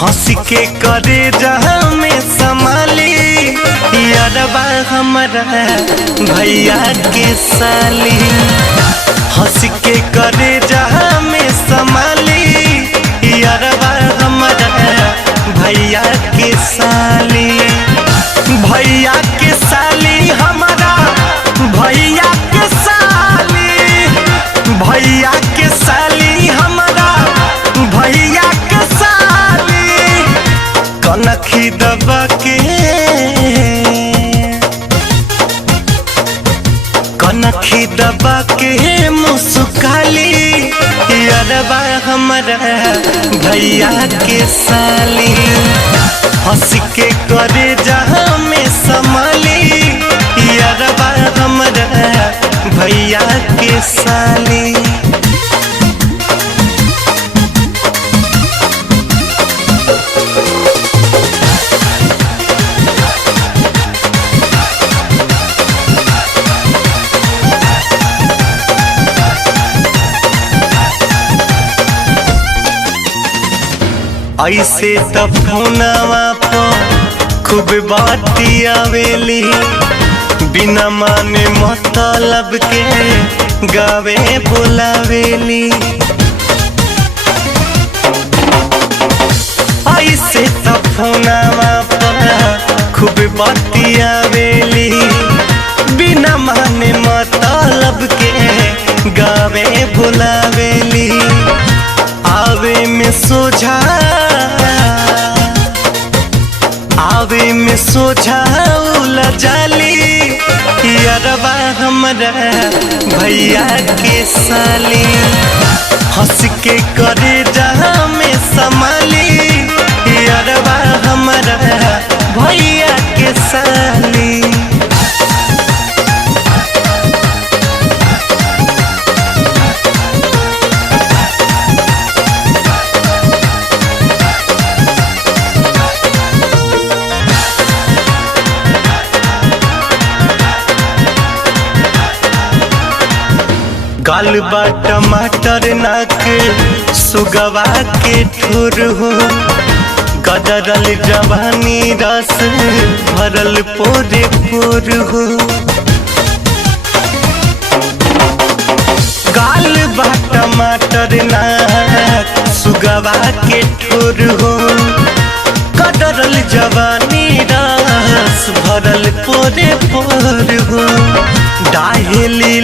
हंसी के करे जहाँ में संभाली यारबा हमारा भैया के साली हंस के करे जहाँ में संभाली यारबा हमारा भैया के साली भैया के साली हमारा भैया के साली भैया के साली हमारा भैया के साली कनखी दबा के मुस्काली यारबा हमारा भैया के साली हंस के करे जहाँ में संभाली यारबा हमारा भैया के साली ऐसे तब फोनवा पर खूब बाती आवेली बिना माने मतलब के गावे बुलावेली ऐसे तब फोनवा पर खूब बाती आवेली बिना माने मतलब के गावे बुलावेली आवे में सोझा जाली यारबा हमारा भैया के साली हंस के करे जहाँ में संभाली यारबा हमारा भैया के साली गाल बा टमाटर नाक सुगवा के ठुर हो गदरल जवानी रस भरल पोरे पोर हो गाल बा टमाटर नाक सुगवा के ठुर हो गदरल जवानी रस भरल पोरे पोर हो डाहेली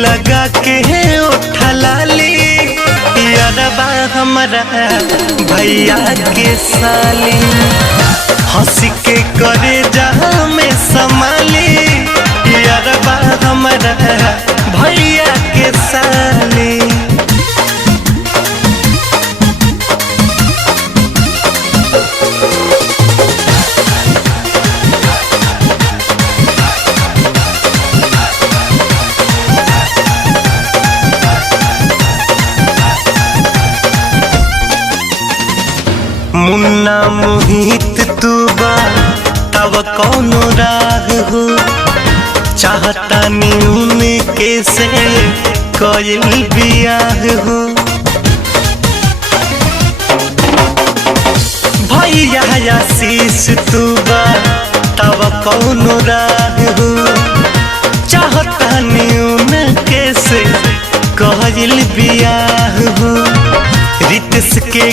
लगा के उठलाली यारबा हमारा भैया के साली हंस के करे जहाँ में संभाली यारबा हमारा भैया के साली मुन्ना मोहित तू बा तब कौनो राग हो चाहता नी उनके से कइल बियाह हो भैया आशीष तू बा तब कौनो राह हो चाहता न्यून कैसे कइल बियाह हो रितेश के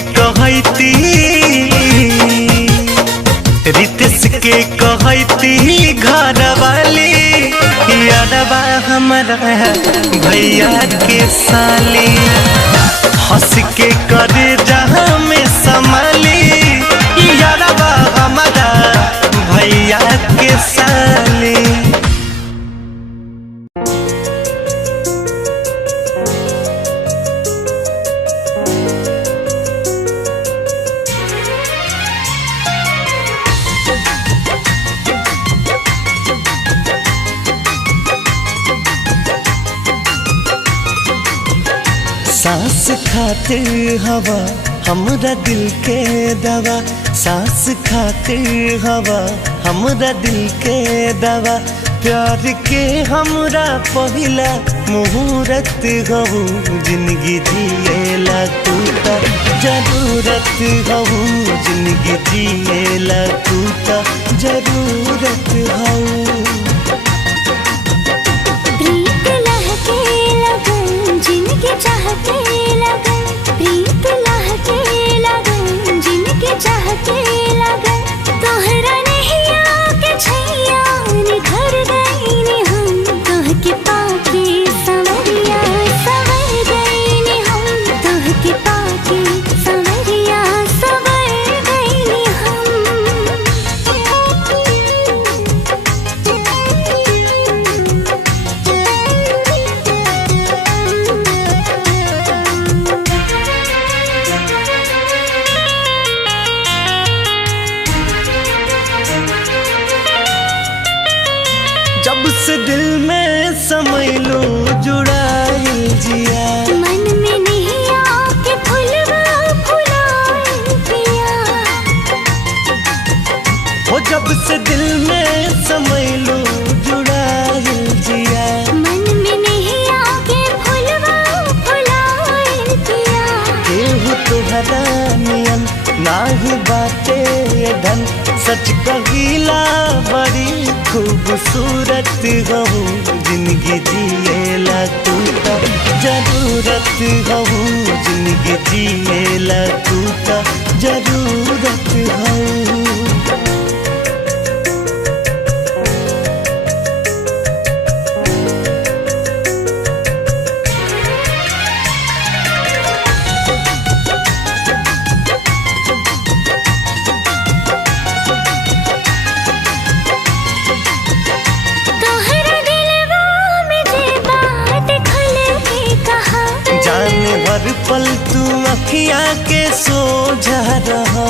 कहती घर वाली यादवा हमारा भैया के साली हंस के करे जहाँ में संभाली यादवा हमारा भैया के साली। सांस खातिर हवा हमरा दिल के दवा सांस खातिर हवा हमरा दिल के दवा प्यार के हमरा पहिला मुहूर्त हऊ जिंदगी जिएला तू त जरूरत हऊ जिंदगी जिएला तू त जरूरत हऊ। जिनके चाहते लगन प्रीत लहके लगन जिनके चाहते लगन तोहरा नहीं आके छैया निखर गई ने हम तोहके पाके संवरिया संवर गई ने हम तोहके पाके संवरिया संवर गई ने जब से दिल में समय लो जुड़ाई जिया मन में नहीं आके फुलवा फुलाए पिया हो जब से दिल में समय लो जुड़ाई जिया मन में नहीं आके फुलवा फुलाए पिया केहू तुहरा नियन नाही बाटे धन सच कहिला बड़ी खूबसूरत हऊ जिंदगी जिएला तू त जरूरत हऊ जिंदगी जिएला तू त जरूरत हऊ। हर पल तू अखियाँ के सोझा रहा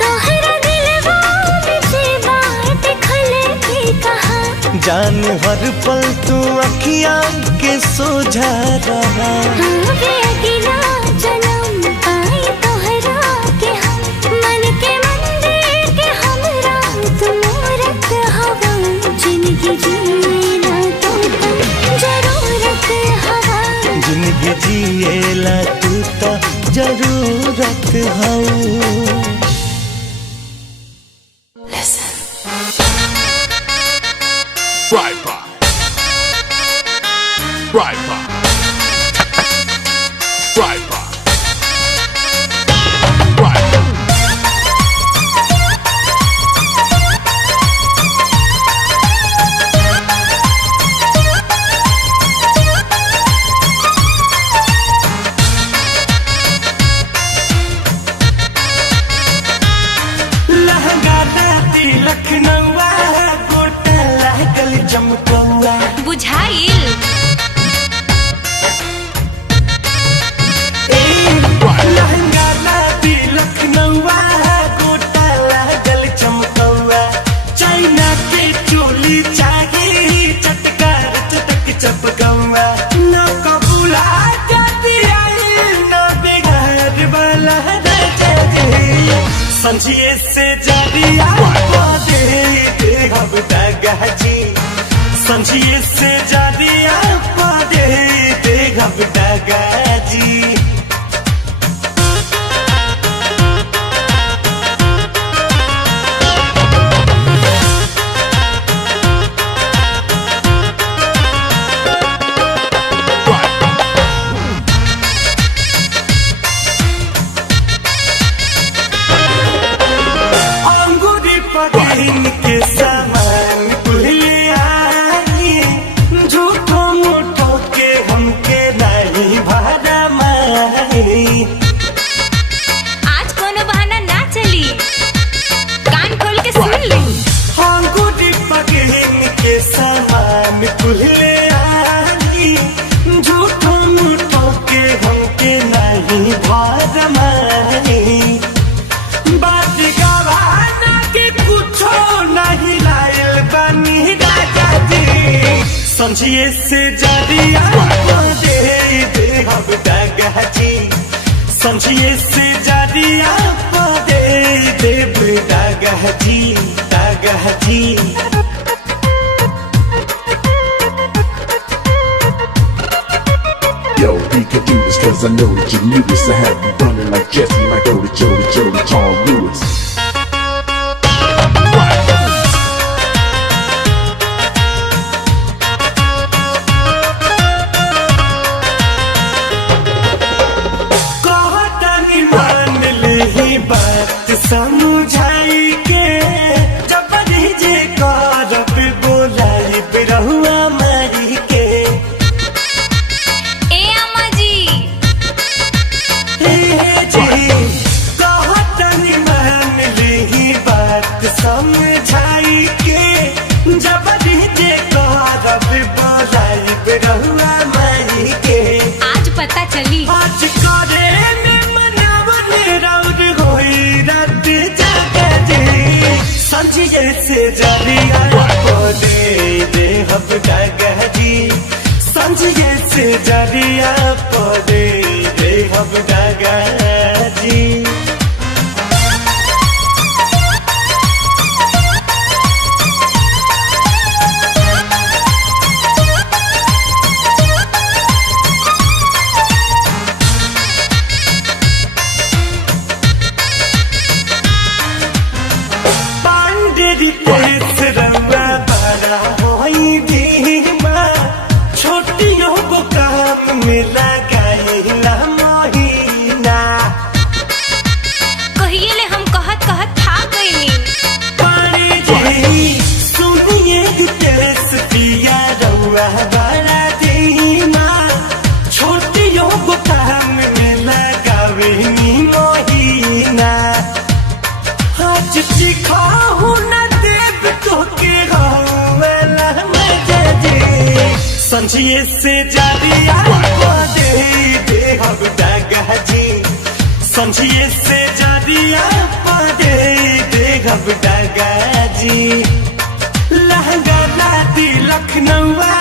तोहरा दिलवा में से बात खुल के कहा जान हर पल तू अखियाँ के सोझा रहा हाँ वे अकेला जन्म पाए तोहरा के हम मन के मंदिर के हमरा तुम मूरत हवा जिंदगी जीना तो जरूरत हवा जिंदगी जिएला तू त जरूरत हऊ। Right by. Right by. Right by. Right by. लखनऊआ गोटा लागल चमकौआ बुझाइल लहंगा लाती लखनऊआ गोटा लागल चमकौआ चाइना के चोली चाहिए चटकार चटक चपकौआ न कबूला जाती आई न बिगाड़ वाला संझिए से जारिया दे हम दगाजी संझिए से जारिया समझिए से जरिया दे दे हम डगा जी समझिए से जरिया दे दे डगा जी डगा जी Yo, we can do this cause I know that you knew this. I have you running like Jesse, like Oda, Jody, Tom Lewis. कहतनी मान ले बात समझाई के जब जे करब बोलाई बिरहुआ मारी के ए अम्मा जी कहतनी मान ले बात समझाई के जब जे करब बोलाई बिरहुआ मारी के आज पता चली आज करे में मनावन रौद होई रात जागे जे समझिए से जरिया दे दे हम डगा जी समझिए से जरिया दे दे हम डगा जी पांडेरी पेस रंगा बड़ा होई धीमा छोटियों को काम में लगाइला महीना कहिए ले हम कहत कहत था गईनी पानी जी सुनिए पेस पिया रंगा बड़ा धीमा छोटियों को काम में लगावेनी महीना आज सिखाहू न देव तो के वाला मजा जे समझिए से जरिया दे दे हम डगा जी समझिए से जरिया दे दे हम डगा जी लहंगा लाती लखनऊआ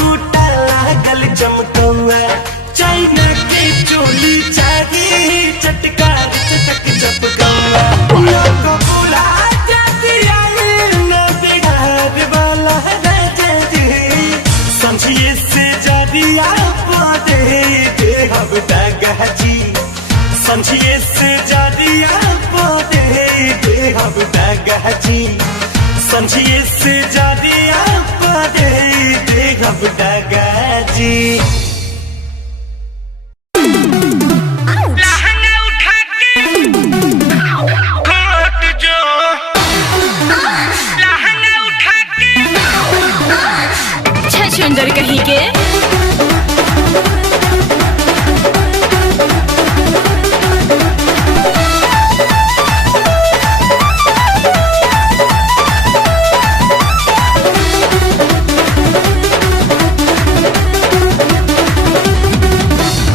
गुटा लागल चमकौआ चाइना के चोली चाही चटकार चटक चपकौआ लोग बुला जाती आई न बिहार वाला राजा जी समझिए से जरिया दे दे हम डगा जी समझिए से जरिया दे दे हम डगा जी समझिए से जरिया दे दे हम डगा जी छछुंदर कहीं के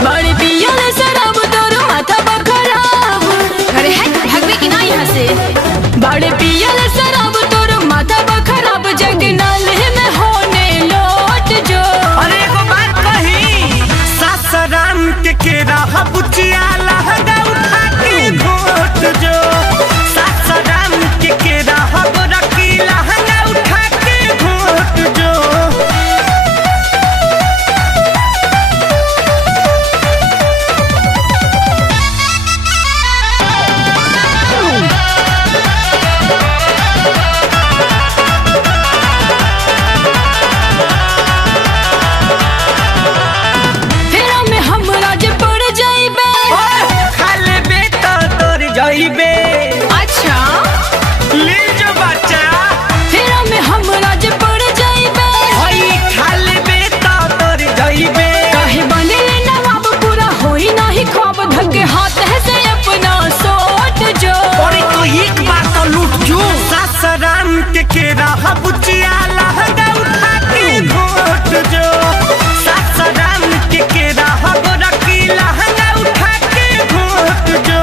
बड़ी पियल शराब तोर माथा बखराब अरे है भगवे की ना यहाँ से बड़े पियल शराब तोर माथा बखराब जग नाले में होने लौट जो अरे एगो बात कही सासाराम के केरा बुचिया लहंगा उठा के घोट जो सासाराम के केरा रखी लहंगा उठा के घोट जो फेरा में हमरा जे पड़ जाइबे खाले बेटा तोर जाइबे अच्छा ले जो बच्चा फेरा में हमरा जे पड़ जाइबे हई खाले बेटा तोर जाइबे काहे बने नवाब पूरा होई नाही ख्वाब धके हाथ है से अपना सोट जो और तो एक बार तो लूट जो सासाराम के केरा बुचिया लहंगा उठा के घोट जो सासाराम के केरा रखी लहंगा उठा के घोट जो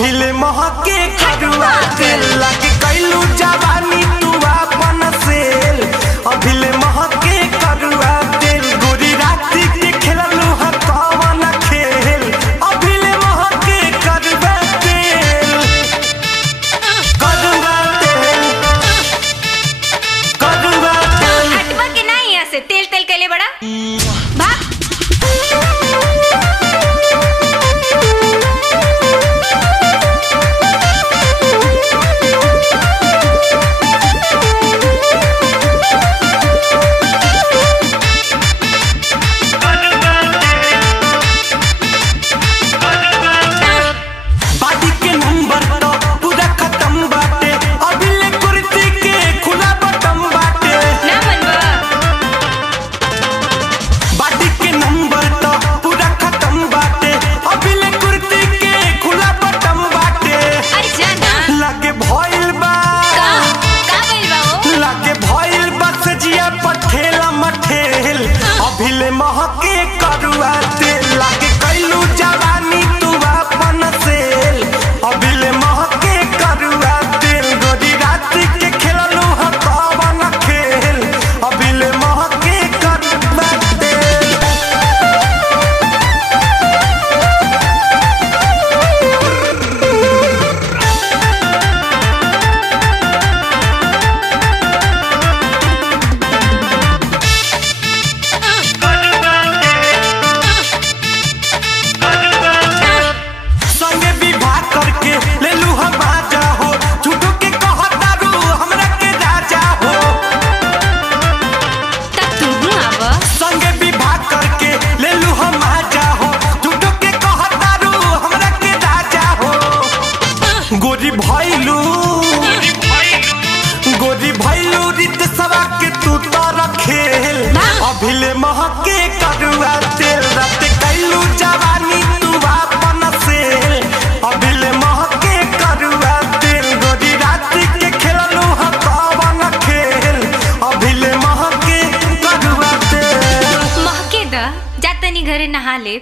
अभिले महके करुआ तेल लागे कैलू जवानी तू अपन सेल अभिले महके करुआ तेल गोरी राती के खेललू ह कवन खेल अभिले महके करुआ तेल करुआ तेल करुआ तेल हटवा के नहीं यहाँ से तेल तेल के लिए बड़ा भाग अभिले महके करुआ तेल लागे कैलू जवानी तू अपन सेल अभिले महके करुआ तेल गोरी राती के खेललू ह कवन खेल अभिले महके करुआ तेल गोरी भैलू रित सवा के तू तारा खेल अभिले महके करुआ तेल रात कैलू जवानी तू अपन सेल अभिले महके करुआ तेल गोरी राती के खेललू ह कवन खेल अभिले महके करुआ तेल महके द जा तनी घरे नहा ले